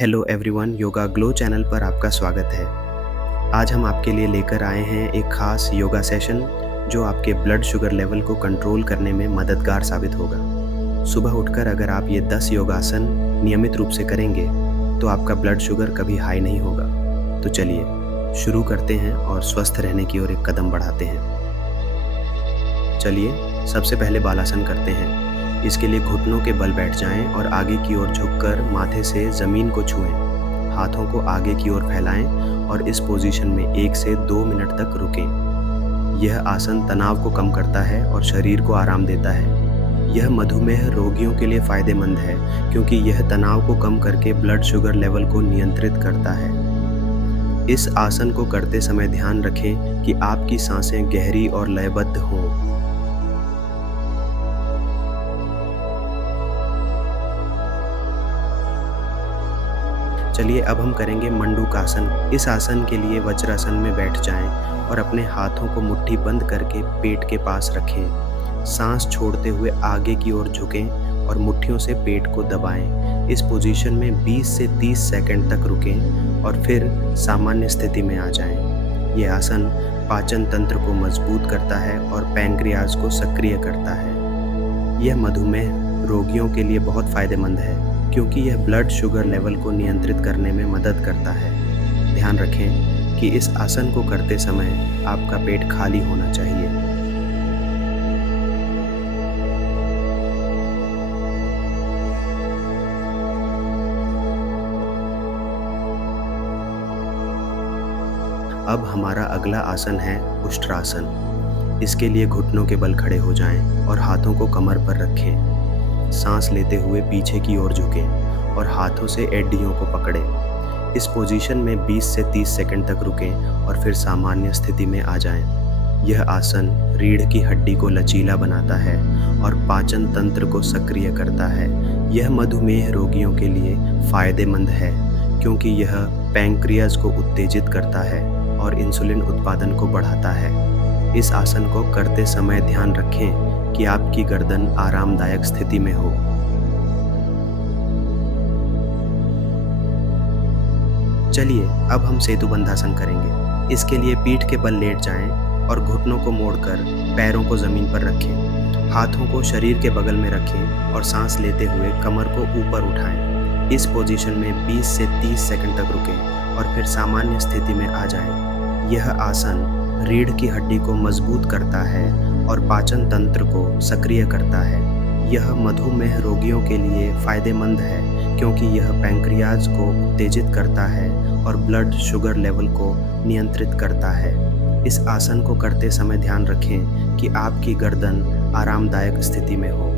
Hello everyone, yoga glow channel पर आपका स्वागत है। आज हम आपके लिए लेकर आए हैं एक खास योगा सेशन जो आपके ब्लड शुगर लेवल को कंट्रोल करने में मददगार साबित होगा। सुबह उठकर अगर आप ये 10 योगासन नियमित रूप से करेंगे तो आपका ब्लड शुगर कभी हाई नहीं होगा। तो चलिए शुरू करते हैं और स्वस्थ रहने की ओर एक कदम बढ़ाते हैं। चलिए सबसे पहले बालासन करते हैं। इसके लिए घुटनों के बल बैठ जाएं और आगे की ओर झुककर माथे से ज़मीन को छुएं। हाथों को आगे की ओर फैलाएं और इस पोजीशन में 1 से 2 मिनट तक रुकें। यह आसन तनाव को कम करता है और शरीर को आराम देता है। यह मधुमेह रोगियों के लिए फ़ायदेमंद है क्योंकि यह तनाव को कम करके ब्लड शुगर लेवल को नियंत्रित करता है। इस आसन को करते समय ध्यान रखें कि आपकी सांसें गहरी और लयबद्ध हों। चलिए अब हम करेंगे मंडूकासन। इस आसन के लिए वज्रासन में बैठ जाएं और अपने हाथों को मुट्ठी बंद करके पेट के पास रखें। सांस छोड़ते हुए आगे की ओर झुकें और मुट्ठियों से पेट को दबाएं। इस पोजीशन में 20 से 30 सेकंड तक रुकें और फिर सामान्य स्थिति में आ जाएं। ये आसन पाचन तंत्र को मजबूत करता है और पैनक्रियाज को सक्रिय करता है। यह मधुमेह रोगियों के लिए बहुत फ़ायदेमंद है क्योंकि यह ब्लड शुगर लेवल को नियंत्रित करने में मदद करता है। ध्यान रखें कि इस आसन को करते समय आपका पेट खाली होना चाहिए। अब हमारा अगला आसन है उष्ट्रासन। इसके लिए घुटनों के बल खड़े हो जाएं और हाथों को कमर पर रखें। सांस लेते हुए पीछे की ओर झुकें और हाथों से एडियों को पकड़ें। इस पोजीशन में 20 से 30 सेकंड तक रुकें और फिर सामान्य स्थिति में आ जाएं। यह आसन रीढ़ की हड्डी को लचीला बनाता है और पाचन तंत्र को सक्रिय करता है। यह मधुमेह रोगियों के लिए फ़ायदेमंद है क्योंकि यह पैंक्रियाज को उत्तेजित करता है और इंसुलिन उत्पादन को बढ़ाता है। इस आसन को करते समय ध्यान रखें कि आपकी गर्दन आरामदायक स्थिति में हो। चलिए अब हम सेतुबंधासन करेंगे। इसके लिए पीठ के बल लेट जाएं और घुटनों को मोड़कर पैरों को ज़मीन पर रखें। हाथों को शरीर के बगल में रखें और सांस लेते हुए कमर को ऊपर उठाएं। इस पोजीशन में 20 से 30 सेकंड तक रुकें और फिर सामान्य स्थिति में आ जाएं। यह आसन रीढ़ की हड्डी को मजबूत करता है और पाचन तंत्र को सक्रिय करता है। यह मधुमेह रोगियों के लिए फ़ायदेमंद है क्योंकि यह पैंक्रियाज को उत्तेजित करता है और ब्लड शुगर लेवल को नियंत्रित करता है। इस आसन को करते समय ध्यान रखें कि आपकी गर्दन आरामदायक स्थिति में हो।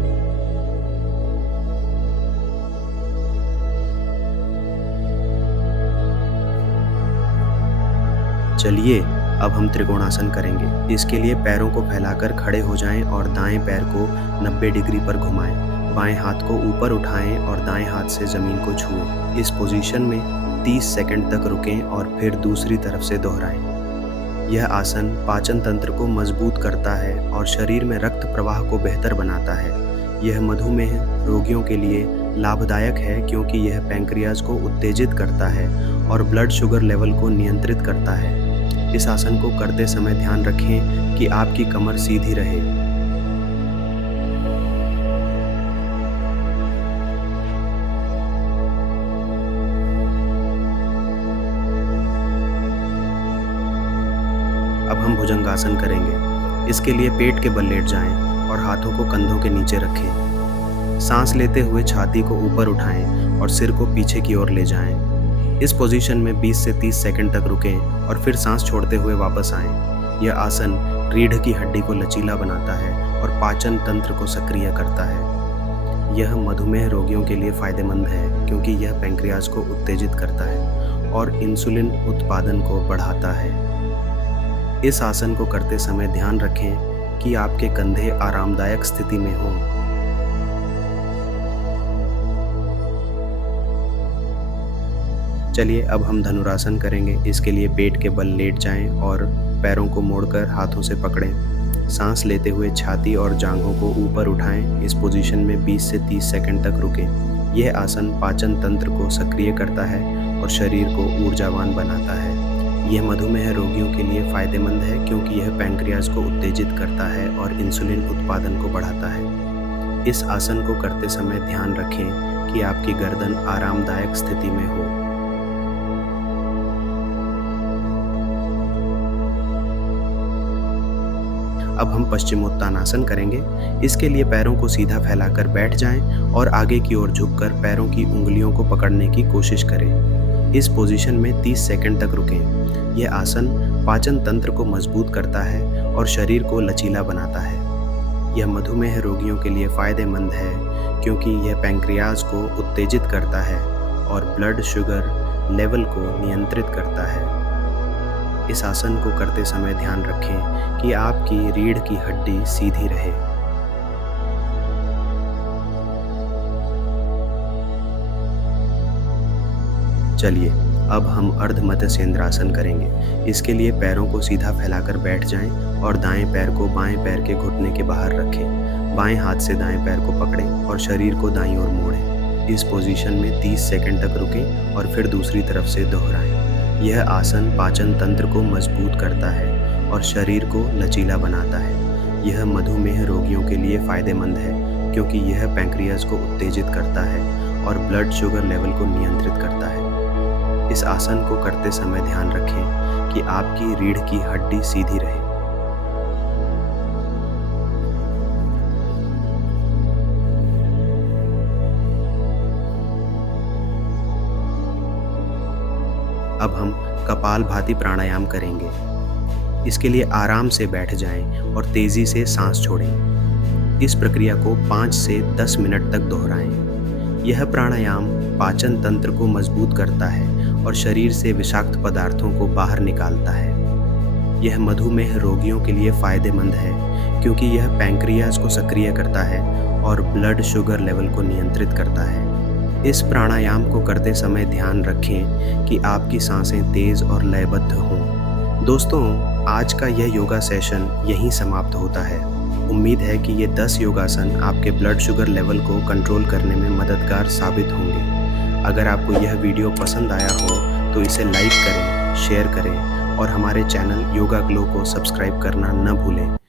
चलिए अब हम त्रिकोणासन करेंगे। इसके लिए पैरों को फैलाकर खड़े हो जाएं और दाएं पैर को 90 डिग्री पर घुमाएं। बाएं हाथ को ऊपर उठाएं और दाएं हाथ से ज़मीन को छुएं। इस पोजीशन में 30 सेकंड तक रुकें और फिर दूसरी तरफ से दोहराएं। यह आसन पाचन तंत्र को मजबूत करता है और शरीर में रक्त प्रवाह को बेहतर बनाता है। यह मधुमेह रोगियों के लिए लाभदायक है क्योंकि यह पैंक्रियाज को उत्तेजित करता है और ब्लड शुगर लेवल को नियंत्रित करता है। इस आसन को करते समय ध्यान रखें कि आपकी कमर सीधी रहे। अब हम भुजंगासन करेंगे। इसके लिए पेट के बल लेट जाएं और हाथों को कंधों के नीचे रखें। सांस लेते हुए छाती को ऊपर उठाएं और सिर को पीछे की ओर ले जाएं। इस पोजीशन में 20 से 30 सेकंड तक रुकें और फिर सांस छोड़ते हुए वापस आएं। यह आसन रीढ़ की हड्डी को लचीला बनाता है और पाचन तंत्र को सक्रिय करता है। यह मधुमेह रोगियों के लिए फ़ायदेमंद है क्योंकि यह पैंक्रियाज को उत्तेजित करता है और इंसुलिन उत्पादन को बढ़ाता है। इस आसन को करते समय ध्यान रखें कि आपके कंधे आरामदायक स्थिति में हों। चलिए अब हम धनुरासन करेंगे। इसके लिए पेट के बल लेट जाएं और पैरों को मोड़कर हाथों से पकड़ें। सांस लेते हुए छाती और जांघों को ऊपर उठाएं। इस पोजीशन में 20 से 30 सेकंड तक रुकें। यह आसन पाचन तंत्र को सक्रिय करता है और शरीर को ऊर्जावान बनाता है। यह मधुमेह रोगियों के लिए फ़ायदेमंद है क्योंकि यह पैंक्रियाज को उत्तेजित करता है और इंसुलिन उत्पादन को बढ़ाता है। इस आसन को करते समय ध्यान रखें कि आपकी गर्दन आरामदायक स्थिति में हो। अब हम पश्चिमोत्तानासन करेंगे। इसके लिए पैरों को सीधा फैलाकर बैठ जाएं और आगे की ओर झुककर पैरों की उंगलियों को पकड़ने की कोशिश करें। इस पोजीशन में 30 सेकंड तक रुकें। यह आसन पाचन तंत्र को मजबूत करता है और शरीर को लचीला बनाता है। यह मधुमेह रोगियों के लिए फ़ायदेमंद है क्योंकि यह पैंक्रियाज को उत्तेजित करता है और ब्लड शुगर लेवल को नियंत्रित करता है। इस आसन को करते समय ध्यान रखें कि आपकी रीढ़ की हड्डी सीधी रहे। चलिए अब हम अर्धमत्स्येंद्रासन करेंगे। इसके लिए पैरों को सीधा फैलाकर बैठ जाएं और दाएं पैर को बाएं पैर के घुटने के बाहर रखें। बाएं हाथ से दाएं पैर को पकड़ें और शरीर को दाईं ओर मोड़ें। इस पोजीशन में 30 सेकंड तक रुकें और फिर दूसरी तरफ से दोहराएं। यह आसन पाचन तंत्र को मजबूत करता है और शरीर को लचीला बनाता है। यह मधुमेह रोगियों के लिए फ़ायदेमंद है क्योंकि यह पैंक्रियाज को उत्तेजित करता है और ब्लड शुगर लेवल को नियंत्रित करता है। इस आसन को करते समय ध्यान रखें कि आपकी रीढ़ की हड्डी सीधी रहे। अब हम कपालभाति प्राणायाम करेंगे। इसके लिए आराम से बैठ जाएं और तेजी से सांस छोड़ें। इस प्रक्रिया को 5 से 10 मिनट तक दोहराएं। यह प्राणायाम पाचन तंत्र को मजबूत करता है और शरीर से विषाक्त पदार्थों को बाहर निकालता है। यह मधुमेह रोगियों के लिए फ़ायदेमंद है क्योंकि यह पैंक्रियाज को सक्रिय करता है और ब्लड शुगर लेवल को नियंत्रित करता है। इस प्राणायाम को करते समय ध्यान रखें कि आपकी सांसें तेज़ और लयबद्ध हों। दोस्तों, आज का यह योगा सेशन यहीं समाप्त होता है। उम्मीद है कि ये 10 योगासन आपके ब्लड शुगर लेवल को कंट्रोल करने में मददगार साबित होंगे। अगर आपको यह वीडियो पसंद आया हो तो इसे लाइक करें, शेयर करें और हमारे चैनल योगा ग्लो को सब्सक्राइब करना न भूलें।